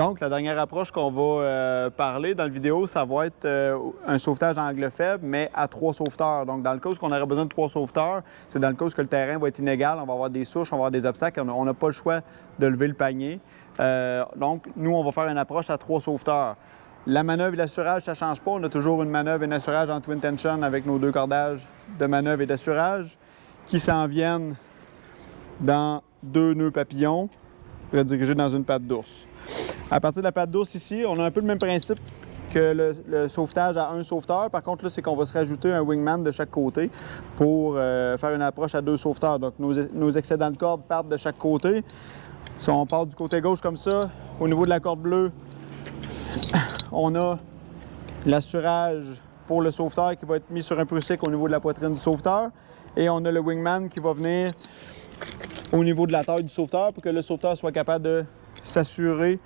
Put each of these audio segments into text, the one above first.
Donc, la dernière approche qu'on va parler dans la vidéo, ça va être un sauvetage à angle faible, mais à 3 sauveteurs. Donc, dans le cas où on aurait besoin de 3 sauveteurs, c'est dans le cas où le terrain va être inégal, on va avoir des souches, on va avoir des obstacles, on n'a pas le choix de lever le panier. Donc, nous, on va faire une approche à 3 sauveteurs. La manœuvre et l'assurage, ça ne change pas. On a toujours une manœuvre et un assurage en twin tension avec nos 2 cordages de manœuvre et d'assurage qui s'en viennent dans 2 nœuds papillons redirigés dans une patte d'ours. À partir de la patte d'ours ici, on a un peu le même principe que le sauvetage à 1 sauveteur. Par contre, là, c'est qu'on va se rajouter un wingman de chaque côté pour faire une approche à 2 sauveteurs. Donc, nos excédents de corde partent de chaque côté. Si on part du côté gauche comme ça, au niveau de la corde bleue, on a l'assurage pour le sauveteur qui va être mis sur un prusik au niveau de la poitrine du sauveteur. Et on a le wingman qui va venir au niveau de la taille du sauveteur pour que le sauveteur soit capable de s'assurer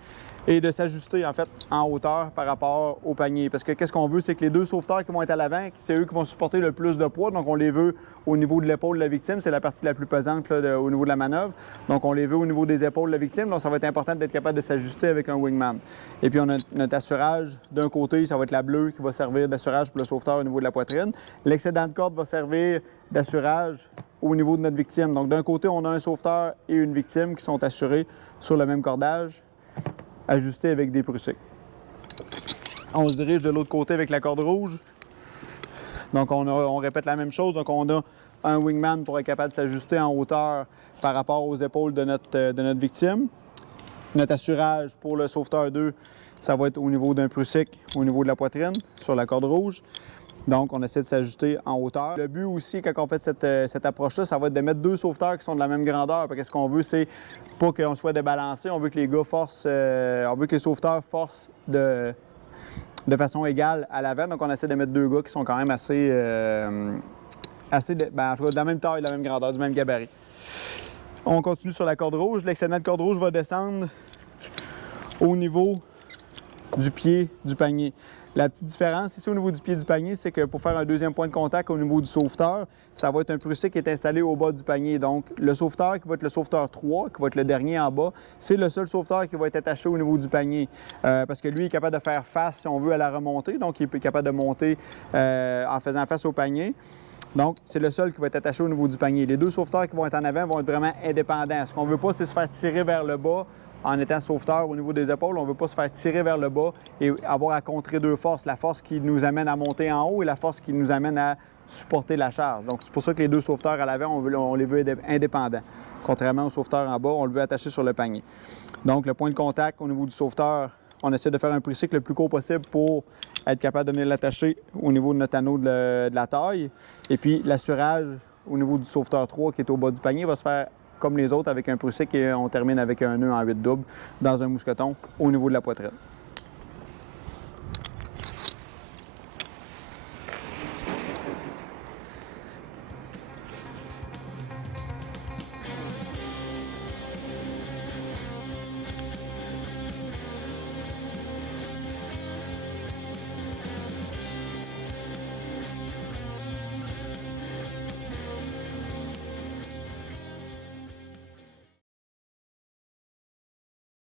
et de s'ajuster en fait en hauteur par rapport au panier. Parce que qu'est-ce qu'on veut, c'est que les 2 sauveteurs qui vont être à l'avant, c'est eux qui vont supporter le plus de poids. Donc on les veut au niveau de l'épaule de la victime, c'est la partie la plus pesante là, au niveau de la manœuvre. Donc on les veut au niveau des épaules de la victime. Donc ça va être important d'être capable de s'ajuster avec un wingman. Et puis on a notre assurage d'un côté, ça va être la bleue qui va servir d'assurage pour le sauveteur au niveau de la poitrine. L'excédent de corde va servir d'assurage au niveau de notre victime. Donc d'un côté, on a un sauveteur et une victime qui sont assurés sur le même cordage, ajusté avec des prusiks. On se dirige de l'autre côté avec la corde rouge. Donc on répète la même chose. Donc on a un wingman pour être capable de s'ajuster en hauteur par rapport aux épaules de notre victime. Notre assurage pour le sauveteur 2, ça va être au niveau d'un prusik, au niveau de la poitrine, sur la corde rouge. Donc, on essaie de s'ajuster en hauteur. Le but aussi, quand on fait cette approche-là, ça va être de mettre 2 sauveteurs qui sont de la même grandeur. Parce que ce qu'on veut, c'est pas qu'on soit débalancé. On veut que les gars forcent, on veut que les sauveteurs forcent de façon égale à l'avant. Donc, on essaie de mettre 2 gars qui sont quand même assez de la même taille, de la même grandeur, du même gabarit. On continue sur la corde rouge. L'excédent de corde rouge va descendre au niveau du pied du panier. La petite différence ici au niveau du pied du panier, c'est que pour faire un deuxième point de contact au niveau du sauveteur, ça va être un prusik qui est installé au bas du panier. Donc, le sauveteur qui va être le sauveteur 3, qui va être le dernier en bas, c'est le seul sauveteur qui va être attaché au niveau du panier. Parce que lui il est capable de faire face, si on veut, à la remontée. Donc, il est capable de monter en faisant face au panier. Donc, c'est le seul qui va être attaché au niveau du panier. Les 2 sauveteurs qui vont être en avant vont être vraiment indépendants. Ce qu'on ne veut pas, c'est se faire tirer vers le bas en étant sauveteur au niveau des épaules. On ne veut pas se faire tirer vers le bas et avoir à contrer 2 forces. La force qui nous amène à monter en haut et la force qui nous amène à supporter la charge. Donc, c'est pour ça que les 2 sauveteurs à l'avant, on les veut indépendants. Contrairement aux sauveteurs en bas, on le veut attacher sur le panier. Donc, le point de contact au niveau du sauveteur, on essaie de faire un prusik le plus court possible pour être capable de venir l'attacher au niveau de notre anneau de la taille. Et puis, l'assurage au niveau du sauveteur 3 qui est au bas du panier va se faire comme les autres avec un prusik et on termine avec un nœud en 8 double dans un mousqueton au niveau de la poitrine.